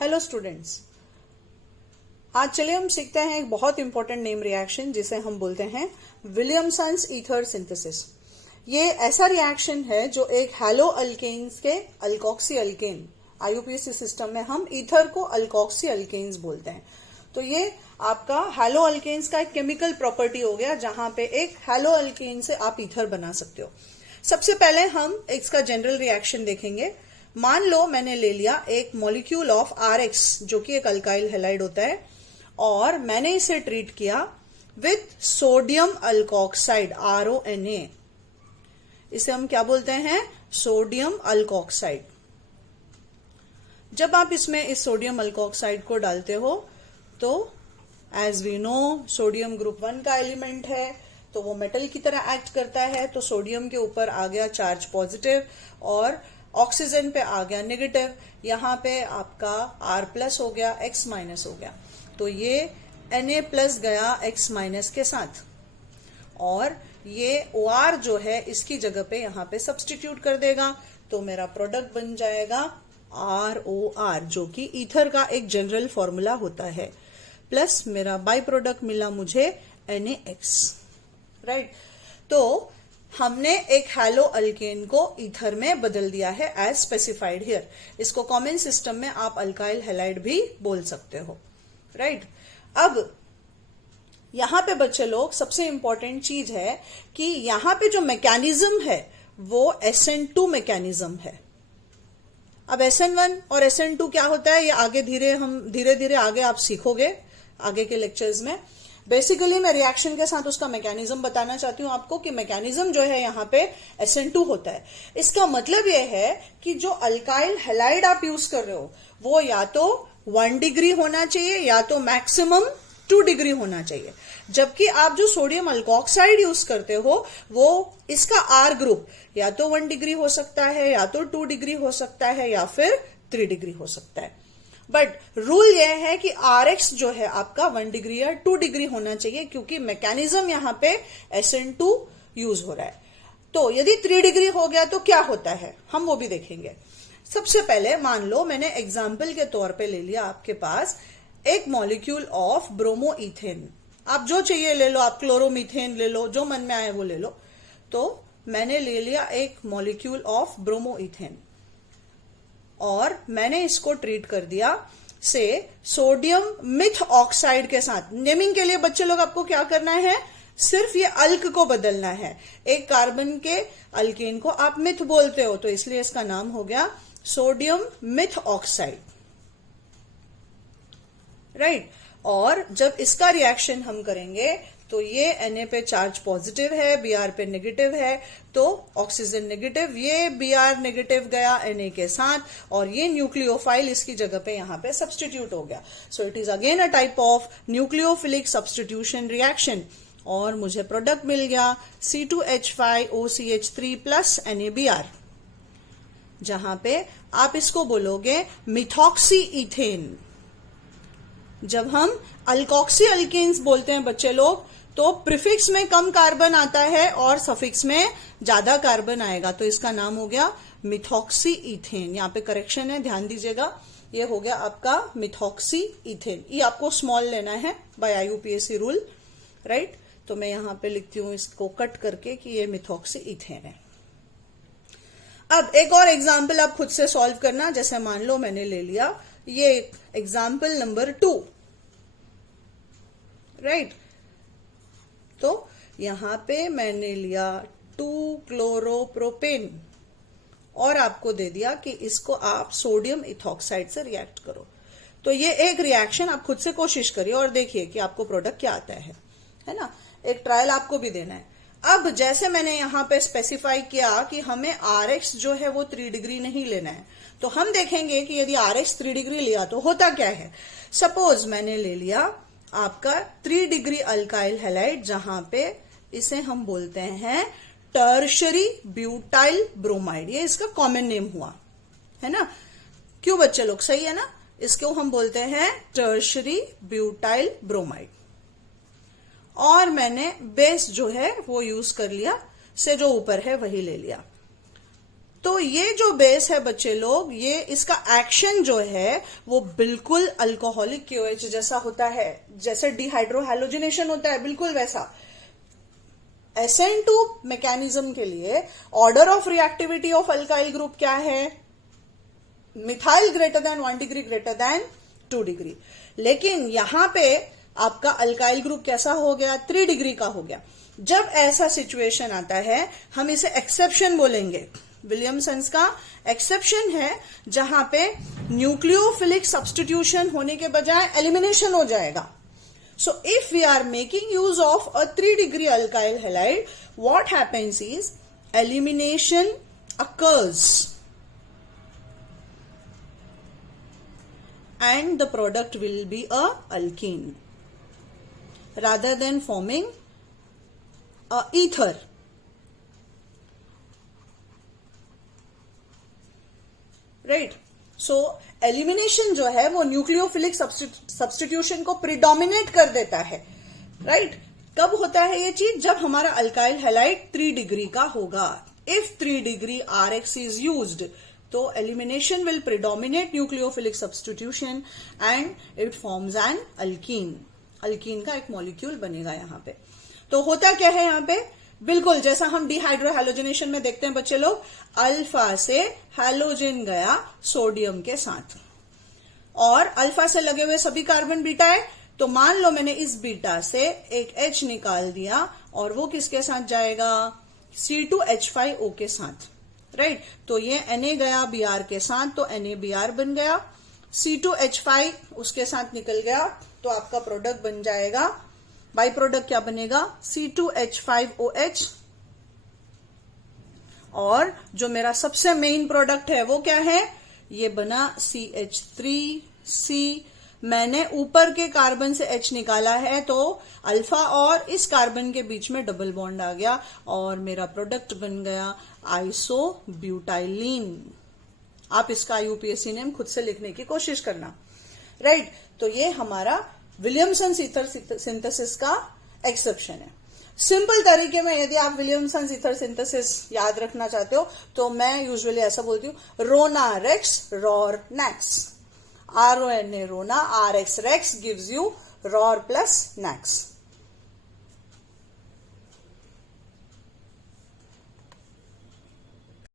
Hello students, आज चलिए हम सीखते हैं एक बहुत इंपॉर्टेंट नेम रिएक्शन जिसे हम बोलते हैं विलियमसन्स ईथर सिंथेसिस। ये ऐसा रिएक्शन है जो एक हैलो अल्केन्स के अल्कोक्सी अल्केन, आईयूपीएसी सिस्टम में हम ईथर को अल्कोक्सी अल्केन्स बोलते हैं। तो ये आपका हैलो अल्केन्स का एक केमिकल प्रॉपर्टी हो गया जहां पे एक हैलो अल्केन से आप ईथर बना सकते हो। सबसे पहले हम इसका जनरल रिएक्शन देखेंगे। मान लो मैंने ले लिया एक मॉलिक्यूल ऑफ RX जो कि एक अल्काइल हैलाइड होता है और मैंने इसे ट्रीट किया विथ सोडियम अल्कोक्साइड RONA। इसे हम क्या बोलते हैं? Sodium alkoxide. जब आप इसमें इस सोडियम अल्कोक्साइड को डालते हो तो as we know sodium group 1 का एलिमेंट है, तो वो मेटल की तरह एक्ट करता है। तो सोडियम के ऊपर आ गया चार्ज पॉजिटिव और ऑक्सीजन पे आ गया नेगेटिव। यहाँ पे आपका R+ हो गया, X- हो गया। तो ये Na+ गया X- के साथ और ये OR जो है इसकी जगह पे यहाँ पे सब्सटीट्यूट कर देगा। तो मेरा प्रोडक्ट बन जाएगा ROR जो कि ईथर का एक जनरल फॉर्मूला होता है, प्लस मेरा बाई प्रोडक्ट मिला मुझे NaX, राइट। तो हमने एक हैलो अल्केन को ईथर में बदल दिया है एज स्पेसिफाइड हियर। इसको कॉमन सिस्टम में आप अल्काइल हैलाइड भी बोल सकते हो, राइट। अब यहां पे बच्चे लोग सबसे इंपॉर्टेंट चीज है कि यहां पे जो मैकेनिज्म है वो SN2 मैकेनिज्म है। अब SN1 और SN2 क्या होता है ये आगे धीरे धीरे आगे आप सीखोगे आगे के लेक्चर्स में। बेसिकली मैं रिएक्शन के साथ उसका मैकेनिज्म बताना चाहती हूं आपको कि मैकेनिज्म जो है यहाँ पे SN2 होता है। इसका मतलब यह है कि जो अल्काइल हैलाइड आप यूज कर रहे हो वो या तो 1 डिग्री होना चाहिए या तो मैक्सिमम 2 डिग्री होना चाहिए, जबकि आप जो सोडियम अल्कोक्साइड यूज करते हो वो इसका R ग्रुप या तो 1 डिग्री हो सकता है या तो 2 डिग्री हो सकता है या फिर 3 डिग्री हो सकता है। बट रूल यह है कि RX जो है आपका 1 डिग्री या 2 डिग्री होना चाहिए क्योंकि मैकेनिज्म यहां पे SN2 यूज हो रहा है। तो यदि 3 डिग्री हो गया तो क्या होता है हम वो भी देखेंगे। सबसे पहले मान लो मैंने एग्जाम्पल के तौर पे ले लिया आपके पास एक मॉलिक्यूल ऑफ ब्रोमोइथेन। आप जो चाहिए ले लो, आप क्लोरोमीथेन ले लो, जो मन में आए वो ले लो। तो मैंने ले लिया एक मॉलिक्यूल ऑफ ब्रोमोइथेन और मैंने इसको ट्रीट कर दिया से सोडियम मिथ ऑक्साइड के साथ। नेमिंग के लिए बच्चे लोग आपको क्या करना है, सिर्फ ये अल्क को बदलना है। एक कार्बन के अल्केन को आप मिथ बोलते हो तो इसलिए इसका नाम हो गया सोडियम मिथ ऑक्साइड, राइट। और जब इसका रिएक्शन हम करेंगे तो ये Na पे चार्ज पॉजिटिव है, Br पे नेगेटिव है, तो ऑक्सीजन नेगेटिव, ये Br नेगेटिव गया Na के साथ और ये न्यूक्लियोफाइल इसकी जगह पे यहां पे सब्सटीट्यूट हो गया। So it is again a type of nucleophilic substitution reaction और मुझे प्रोडक्ट मिल गया C2H5OCH3 प्लस NaBr, जहां पे आप इसको बोलोगे मिथॉक्सी इथेन। जब हम अल्कोक्सी अल्केन्स बोलते हैं बच्चे लोग तो प्रीफिक्स में कम कार्बन आता है और सफिक्स में ज्यादा कार्बन आएगा, तो इसका नाम हो गया मिथॉक्सी इथेन। यहाँ पे करेक्शन है, ध्यान दीजिएगा, ये हो गया आपका मिथॉक्सी इथेन। ये आपको स्मॉल लेना है बाय आईयूपीएसी रूल, राइट। तो मैं यहां पे लिखती हूं इसको कट करके कि ये मिथॉक्सी इथेन है। अब एक और एग्जाम्पल आप खुद से सॉल्व करना। जैसे मान लो मैंने ले लिया ये एग्जाम्पल नंबर 2, राइट। तो यहां पे मैंने लिया 2-क्लोरोप्रोपेन और आपको दे दिया कि इसको आप सोडियम इथॉक्साइड से रिएक्ट करो। तो ये एक रिएक्शन आप खुद से कोशिश करिए और देखिए कि आपको प्रोडक्ट क्या आता है ना। एक ट्रायल आपको भी देना है। अब जैसे मैंने यहां पे स्पेसिफाई किया कि हमें RX जो है वो 3 डिग्री नहीं लेना है, तो हम देखेंगे कि यदि RX 3 डिग्री लिया तो होता क्या है। सपोज मैंने ले लिया आपका 3 डिग्री अल्काइल हैलाइड जहां पे इसे हम बोलते हैं टर्शरी ब्यूटाइल ब्रोमाइड। ये इसका कॉमन नेम हुआ है ना। क्यों बच्चे लोग, सही है ना। इसको हम बोलते हैं टर्शरी ब्यूटाइल ब्रोमाइड और मैंने बेस जो है वो यूज कर लिया, से जो ऊपर है वही ले लिया। तो ये जो बेस है बच्चे लोग, ये इसका एक्शन जो है वो बिल्कुल अल्कोहलिक KOH जैसा होता है, जैसे डिहाइड्रोहैलोजिनेशन होता है बिल्कुल वैसा। SN2 मैकेनिज्म के लिए order of reactivity of alkyl group क्या है? Methyl greater than 1 degree greater than 2 degree. लेकिन यहां पे आपका अल्काइल ग्रुप कैसा हो गया? 3 डिग्री का हो गया। जब ऐसा सिचुएशन आता है हम इसे एक्सेप्शन बोलेंगे। विलियमसन्स का एक्सेप्शन है जहां पे न्यूक्लियोफिलिक सब्स्टिट्यूशन होने के बजाय एलिमिनेशन हो जाएगा। So if we are making use of a 3 degree alkyl halide, what happens is elimination occurs and the product will be a alkene rather than forming a ether. Right? So elimination जो है वो nucleophilic substitution को प्रिडोमिनेट कर देता है। Right? कब होता है ये चीज? जब हमारा अल्काइल हैलाइड 3 डिग्री का होगा। If 3 degree RX is used तो elimination will predominate nucleophilic substitution and it forms an alkene. Alkene का एक मॉलिक्यूल बनेगा यहां पे। तो होता क्या है यहां पे? बिल्कुल जैसा हम डिहाइड्रोहैलोजिनेशन में देखते हैं बच्चे लोग, अल्फा से हैलोजन गया सोडियम के साथ और अल्फा से लगे हुए सभी कार्बन बीटा है। तो मान लो मैंने इस बीटा से एक H निकाल दिया और वो किसके साथ जाएगा? C2H5O के साथ। राइट? तो ये Na गया Br के साथ, तो NaBr बन गया। C2H5 उसके साथ निकल गया तो आपका प्रोडक्ट बन जाएगा, बाई प्रोडक्ट क्या बनेगा? C2H5OH। और जो मेरा सबसे मेन प्रोडक्ट है वो क्या है? ये बना CH3C। मैंने ऊपर के कार्बन से H निकाला है तो अल्फा और इस कार्बन के बीच में डबल बॉन्ड आ गया और मेरा प्रोडक्ट बन गया आइसोब्यूटाइलिन। आप इसका UPSC नेम खुद से लिखने की कोशिश करना। राइट? तो ये हमारा विलियमसन्स ईथर सिंथेसिस का एक्सेप्शन है। सिंपल तरीके में यदि आप विलियमसन्स ईथर सिंथेसिस याद रखना चाहते हो तो मैं यूजुअली ऐसा बोलती हूँ, रोना रेक्स रॉर नेक्स। RONA रोना, RX रेक्स गिव्स यू रॉर प्लस नेक्स।